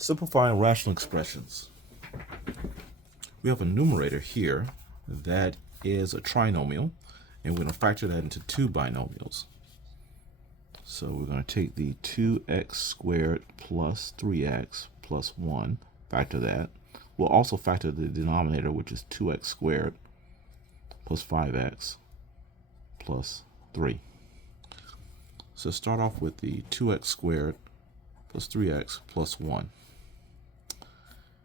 Simplifying rational expressions. We have a numerator here that is a trinomial, and we're going to factor that into two binomials. So we're going to take the 2x squared plus 3x plus 1, factor that. We'll also factor the denominator, which is 2x squared plus 5x plus 3. So start off with the 2x squared plus 3x plus 1.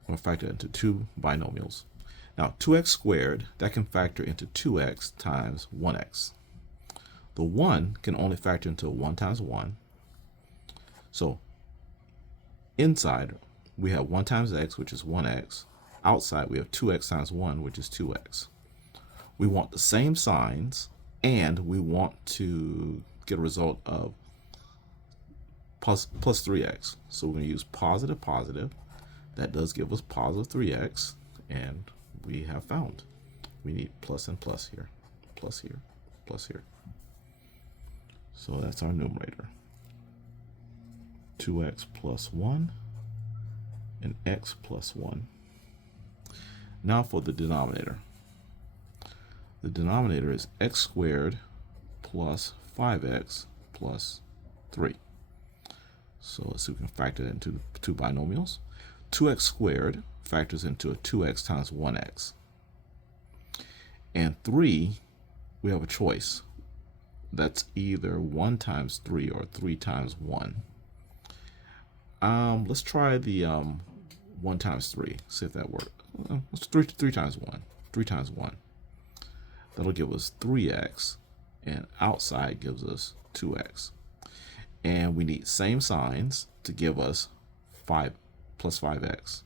I'm going to factor into two binomials. Now 2x squared, that can factor into 2x times 1x. The 1 can only factor into 1 times 1. So inside we have 1 times x, which is 1x. Outside we have 2x times 1, which is 2x. We want the same signs, and we want to get a result of plus 3x. So we're going to use positive, positive. That does give us positive 3x, and we have found. We need plus and plus here, plus here, plus here. So that's our numerator. 2x plus 1 and x plus 1. Now for the denominator. The denominator is x squared plus 5x plus 3. So let's see if we can factor that into the two binomials. 2x squared factors into a 2x times 1x. And 3, we have a choice. That's either 1 times 3 or 3 times 1. Let's try the 1 times 3. See if that works. Let's 3 times 1. 3 times 1. That'll give us 3x, and outside gives us 2x. And we need same signs to give us 5 plus 5x.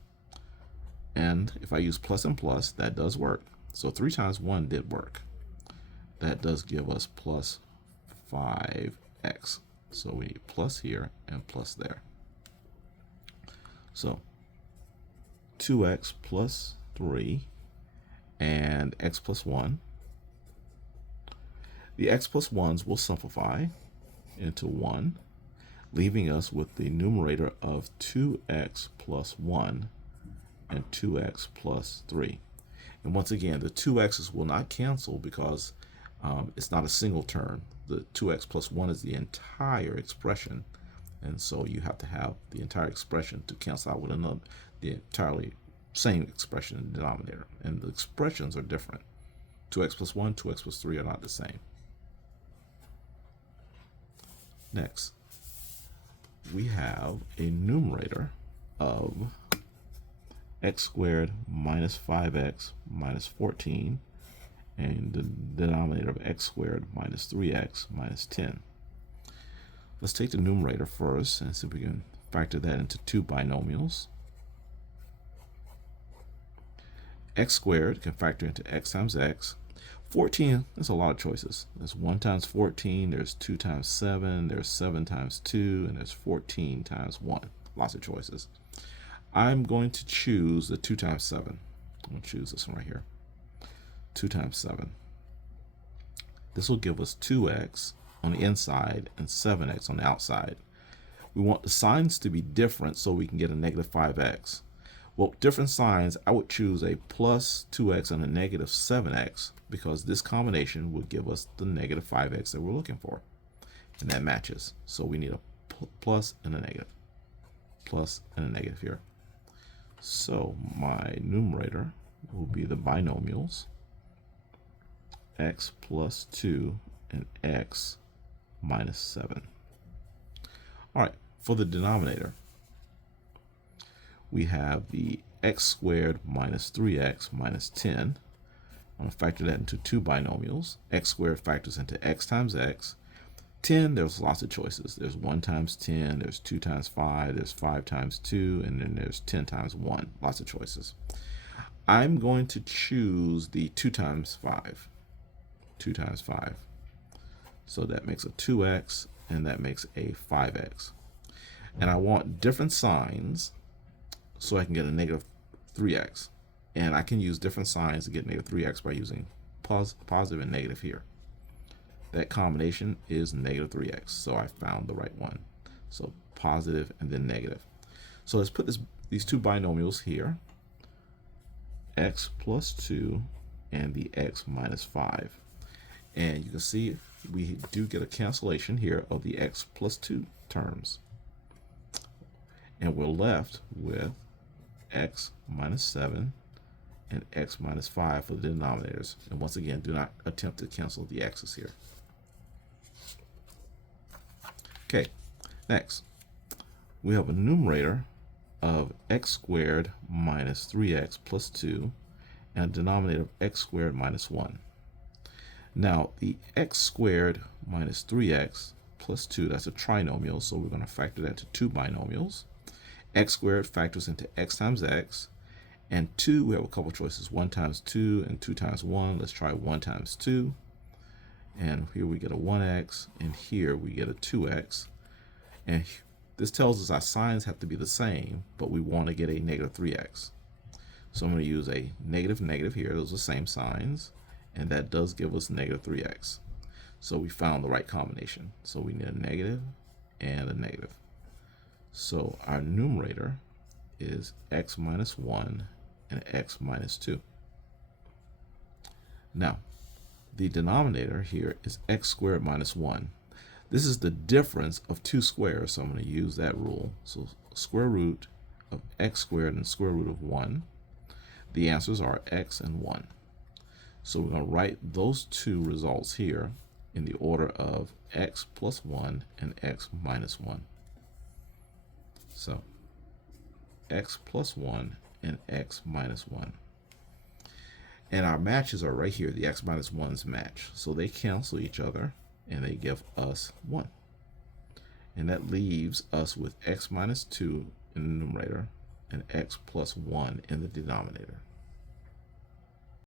And if I use plus and plus, that does work. So 3 times 1 did work. That does give us plus 5x. So we need plus here and plus there. So 2x plus 3 and x plus 1. The x plus 1s will simplify into 1, leaving us with the numerator of 2x plus 1 and 2x plus 3. And once again, the 2x's will not cancel because it's not a single term. The 2x plus 1 is the entire expression, and so you have to have the entire expression to cancel out with another, the entirely same expression in the denominator. And the expressions are different. 2x plus 1, 2x plus 3 are not the same. Next, we have a numerator of x squared minus 5x minus 14, and the denominator of x squared minus 3x minus 10. Let's take the numerator first and see if we can factor that into two binomials. X squared can factor into x times x. 14, there's a lot of choices. There's 1 times 14, there's 2 times 7, there's 7 times 2, and there's 14 times 1. Lots of choices. I'm going to choose the 2 times 7. I'm going to choose this one right here. 2 times 7. This will give us 2x on the inside and 7x on the outside. We want the signs to be different so we can get a negative 5x. Well, different signs, I would choose a plus 2x and a negative 7x because this combination would give us the negative 5x that we're looking for. And that matches. So we need a plus and a negative. Plus and a negative here. So my numerator will be the binomials x plus 2 and x minus 7. All right, for the denominator, we have the x squared minus 3x minus 10. I'm going to factor that into two binomials. X squared factors into x times x. 10, there's lots of choices. There's 1 times 10, there's 2 times 5, there's 5 times 2, and then there's 10 times 1. Lots of choices. I'm going to choose the 2 times 5. 2 times 5. So that makes a 2x, and that makes a 5x. And I want different signs so I can get a negative 3x. And I can use different signs to get negative 3x by using positive and negative here. That combination is negative 3x, so I found the right one. So positive and then negative. So let's put these two binomials here, x plus 2 and the x minus 5. And you can see we do get a cancellation here of the x plus 2 terms. And we're left with x minus 7 and x minus 5 for the denominators. And once again, do not attempt to cancel the x's here. Okay, next, we have a numerator of x squared minus 3x plus 2 and a denominator of x squared minus 1. Now, the x squared minus 3x plus 2, that's a trinomial, so we're going to factor that into two binomials. X squared factors into x times x, and 2, we have a couple choices, 1 times 2 and 2 times 1. Let's try 1 times 2, and here we get a 1x, and here we get a 2x. And this tells us our signs have to be the same, but we want to get a negative 3x. So I'm going to use a negative negative here. Those are the same signs, and that does give us negative 3x. So we found the right combination. So we need a negative and a negative. So our numerator is x minus 1 and x minus 2. Now, the denominator here is x squared minus 1. This is the difference of two squares, so I'm going to use that rule. So square root of x squared and square root of 1. The answers are x and 1. So we're going to write those two results here in the order of x plus 1 and x minus 1. So x plus 1 and x minus 1. And our matches are right here. The x minus 1's match. So they cancel each other, and they give us 1. And that leaves us with x minus 2 in the numerator and x plus 1 in the denominator.